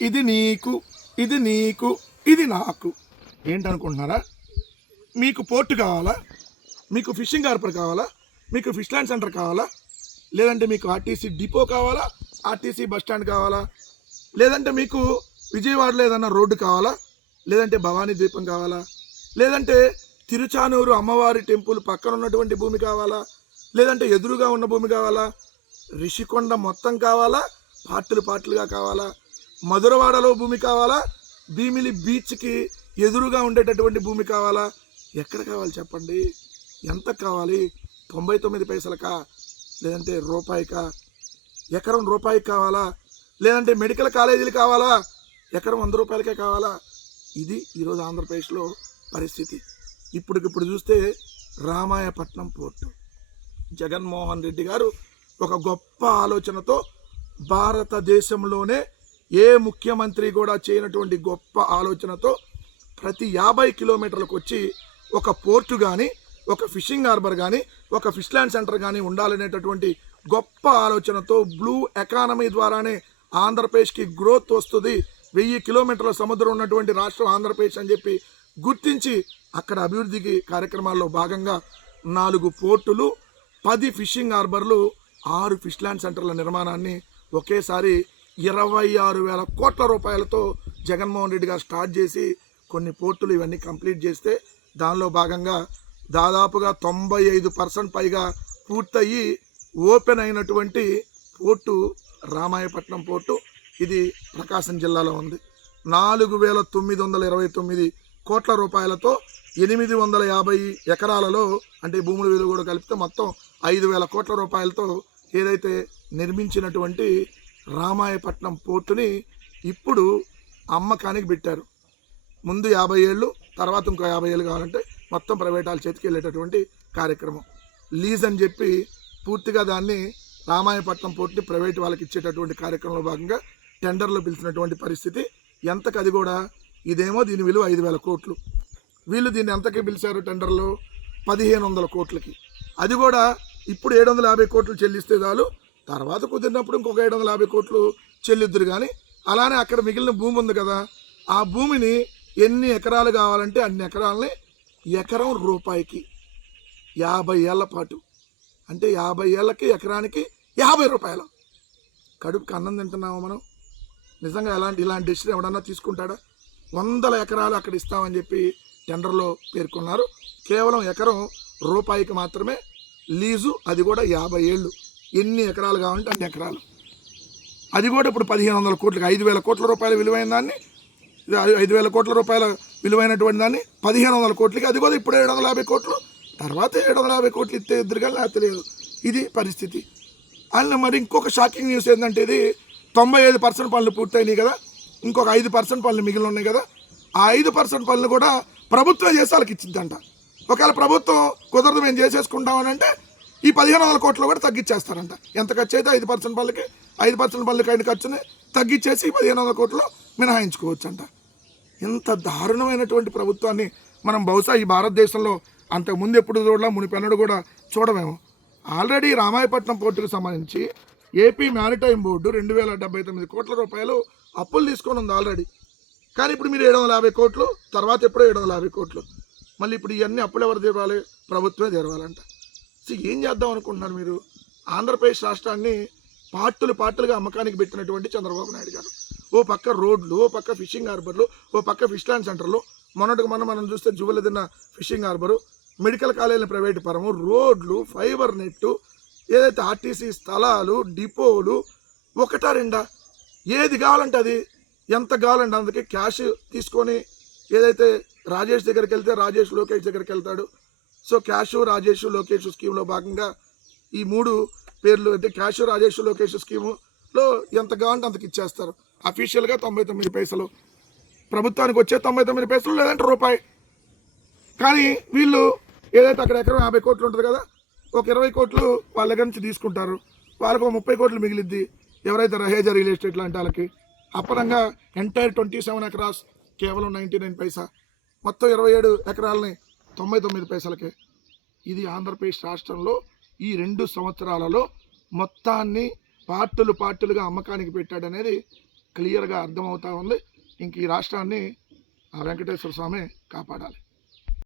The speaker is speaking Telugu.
ఇది నీకు, ఇది నీకు, ఇది నాకు. ఏంటనుకుంటున్నారా? మీకు పోర్టు కావాలా, మీకు ఫిషింగ్ హార్బర్ కావాలా, మీకు ఫిష్ ల్యాండ్ సెంటర్ కావాలా, లేదంటే మీకు ఆర్టీసీ డిపో కావాలా, ఆర్టీసీ బస్ స్టాండ్ కావాలా, లేదంటే మీకు విజయవాడలో ఏదన్నా రోడ్డు కావాలా, లేదంటే భవానీ ద్వీపం కావాలా, లేదంటే తిరుచానూరు అమ్మవారి టెంపుల్ పక్కన ఉన్నటువంటి భూమి కావాలా, లేదంటే ఎదురుగా ఉన్న భూమి కావాలా, రిషికొండ మొత్తం కావాలా, పార్టులుగా కావాలా, మధురవాడలో భూమి కావాలా, భీమిలి బీచ్కి ఎదురుగా ఉండేటటువంటి భూమి కావాలా, ఎక్కడ కావాలి చెప్పండి? ఎంత కావాలి? 99 పైసలకా, లేదంటే రూపాయికా? ఎకరం రూపాయికి కావాలా, లేదంటే మెడికల్ కాలేజీలు కావాలా, ఎకరం 100 రూపాయలకే కావాలా? ఇది ఈరోజు ఆంధ్రప్రదేశ్లో పరిస్థితి. ఇప్పటికిప్పుడు చూస్తే రామాయపట్నం పోర్టు, జగన్మోహన్ రెడ్డి గారు ఒక గొప్ప ఆలోచనతో, భారతదేశంలోనే ఏ ముఖ్యమంత్రి కూడా చేయనటువంటి గొప్ప ఆలోచనతో ప్రతి 50 కిలోమీటర్లకు వచ్చి ఒక పోర్టు కానీ, ఒక ఫిషింగ్ హార్బర్ కానీ, ఒక ఫిష్ ల్యాండ్ సెంటర్ కానీ ఉండాలనేటటువంటి గొప్ప ఆలోచనతో బ్లూ ఎకానమీ ద్వారానే ఆంధ్రప్రదేశ్కి గ్రోత్ వస్తుంది, 1000 కిలోమీటర్ల సముద్రం ఉన్నటువంటి రాష్ట్రం ఆంధ్రప్రదేశ్ అని చెప్పి గుర్తించి అక్కడ అభివృద్ధికి కార్యక్రమాల్లో భాగంగా 4 పోర్టులు, 10 ఫిషింగ్ హార్బర్లు, 6 ఫిష్ ల్యాండ్ సెంటర్ల నిర్మాణాన్ని ఒకేసారి 26,000 కోట్ల రూపాయలతో జగన్మోహన్ రెడ్డి గారు స్టార్ట్ చేసి కొన్ని పోర్టులు ఇవన్నీ కంప్లీట్ చేస్తే, దానిలో భాగంగా దాదాపుగా 95% పైగా పూర్తయి ఓపెన్ అయినటువంటి పోర్టు రామాయపట్నం పోర్టు. ఇది ప్రకాశం జిల్లాలో ఉంది. 4,929 కోట్ల రూపాయలతో 850 ఎకరాలలో, అంటే భూముల విలువ కూడా కలిపితే మొత్తం 5,000 కోట్ల రూపాయలతో ఏదైతే నిర్మించినటువంటి రామాయపట్నం పోర్టుని ఇప్పుడు అమ్మకానికి పెట్టారు. ముందు 50 ఏళ్ళు, తర్వాత ఇంకో 50 ఏళ్ళు కావాలంటే మొత్తం ప్రైవేట్ వాళ్ళ చేతికి వెళ్ళేటటువంటి కార్యక్రమం. లీజ్ అని చెప్పి పూర్తిగా దాన్ని రామాయపట్నం పోర్టుని ప్రైవేట్ వాళ్ళకి ఇచ్చేటటువంటి కార్యక్రమంలో భాగంగా టెండర్లో పిలిచినటువంటి పరిస్థితి. ఎంతకు అది కూడా, ఇదేమో దీని విలువ 5,000 కోట్లు, వీళ్ళు దీన్ని ఎంతకి పిలిచారు టెండర్లో? 1,500 కోట్లకి. అది కూడా ఇప్పుడు 750 కోట్లు చెల్లిస్తే చాలు, తర్వాత కుదిరినప్పుడు ఇంకొక 750 కోట్లు చెల్లిద్దురు. కానీ అలానే అక్కడ మిగిలిన భూమి ఉంది కదా, ఆ భూమిని ఎన్ని ఎకరాలు కావాలంటే అన్ని ఎకరాలని ఎకరం రూపాయికి 50 ఏళ్ల పాటు, అంటే 50 ఏళ్ళకి ఎకరానికి 50 రూపాయలు. కడుపుకి అన్నం తింటున్నాము మనం? నిజంగా ఇలాంటి డెసిషన్ ఎవడన్నా తీసుకుంటాడా? 100 ఎకరాలు అక్కడ ఇస్తామని చెప్పి టెండర్లో పేర్కొన్నారు. కేవలం ఎకరం రూపాయికి మాత్రమే లీజు, అది కూడా 50 ఏళ్ళు. ఎన్ని ఎకరాలు కావాలంటే అన్ని ఎకరాలు. అది కూడా ఇప్పుడు 1,500 కోట్లకి, 5,000 కోట్ల రూపాయల విలువైన దాన్ని, 5,000 కోట్ల రూపాయల విలువైనటువంటి దాన్ని 1,500 కోట్లకి, అది కూడా ఇప్పుడు 750 కోట్లు, తర్వాత 750 కోట్లు ఇస్తే ఎదురుగా లేకపోతే లేదు. ఇది పరిస్థితి. అందులో మరి ఇంకొక షాకింగ్ న్యూస్ ఏంటంటే, ఇది 95% పనులు పూర్తయినాయి కదా, ఇంకొక 5% పనులు మిగిలి ఉన్నాయి కదా, ఆ 5% పనులు కూడా ప్రభుత్వం చేసి వాళ్ళకి ఇచ్చిందంట. ఒకవేళ ప్రభుత్వం కుదరదు మేము చేసేసుకుంటామని అంటే ఈ 1,500 కోట్లు కూడా తగ్గించేస్తారంట. ఎంత ఖర్చు అయితే 5% పనులకి, 5% పనులకి అయిన ఖర్చుని తగ్గించేసి 1,500 కోట్లు మినహాయించుకోవచ్చు అంట. ఇంత దారుణమైనటువంటి ప్రభుత్వాన్ని మనం బహుశా ఈ భారతదేశంలో అంతకుముందు ఎప్పుడు చూడలా, మునిపెన్నడు కూడా చూడమేమో. ఆల్రెడీ రామాయపట్నం పోర్టుకు సంబంధించి ఏపీ మ్యారిటైమ్ బోర్డు 2,079 కోట్ల రూపాయలు అప్పులు తీసుకొని ఉంది ఆల్రెడీ. కానీ ఇప్పుడు మీరు 750 కోట్లు, తర్వాత ఎప్పుడో 750 కోట్లు, మళ్ళీ ఇప్పుడు ఇవన్నీ అప్పులు ఎవరు తీరాలి? ప్రభుత్వమే తీరవాలంట. సో ఏం చేద్దాం అనుకుంటున్నారు మీరు? ఆంధ్రప్రదేశ్ రాష్ట్రాన్ని పార్టులుగా అమ్మకానికి పెట్టినటువంటి చంద్రబాబు నాయుడు గారు, ఓ పక్క రోడ్లు, ఓ పక్క ఫిషింగ్ హార్బర్లు, ఓ పక్క ఫిష్ ల్యాండ్ సెంటర్లు, మనం చూస్తే జువెలదిన్న ఫిషింగ్ హార్బరు, మెడికల్ కాలేజీల ప్రైవేటు పరము, రోడ్లు, ఫైబర్ నెట్టు, ఏదైతే ఆర్టీసీ స్థలాలు, డిపోలు, ఒకటా రెండా? ఏది కావాలంటే అది, ఎంత కావాలంటే అందుకే క్యాష్ తీసుకొని ఏదైతే రాజేష్ దగ్గరికి వెళ్తే రాజేష్ లోకేష్ దగ్గరికి వెళ్తాడు. సో క్యాష్, రాజేష్, లోకేష్ స్కీమ్లో భాగంగా ఈ 3 పేర్లు, అంటే క్యాష్, రాజేష్, లోకేష్ స్కీములో ఎంత కావాలంటే అంతకు ఇచ్చేస్తారు. అఫీషియల్గా 99 పైసలు, ప్రభుత్వానికి వచ్చే 99 పైసలు, లేదంటే రూపాయి. కానీ వీళ్ళు ఏదైతే అక్కడ ఎకరం 50 కోట్లు ఉంటుంది కదా, ఒక 20 కోట్లు వాళ్ళ దగ్గర నుంచి తీసుకుంటారు, వాళ్ళకు 30 కోట్లు మిగిలిద్ది ఎవరైతే రహేజా రియల్ ఎస్టేట్ లాంటి వాళ్ళకి. అప్పనంగా ఎంటైర్ 27 ఎకరాస్ కేవలం 99 పైసా, మొత్తం 27 ఎకరాలని 99 పైసలకే. ఇది ఆంధ్రప్రదేశ్ రాష్ట్రంలో ఈ 2 సంవత్సరాలలో మొత్తాన్ని పార్టులుగా అమ్మకానికి పెట్టాడనేది క్లియర్గా అర్థమవుతా ఉంది. ఇంక ఈ రాష్ట్రాన్ని ఆ వెంకటేశ్వర స్వామి కాపాడాలి.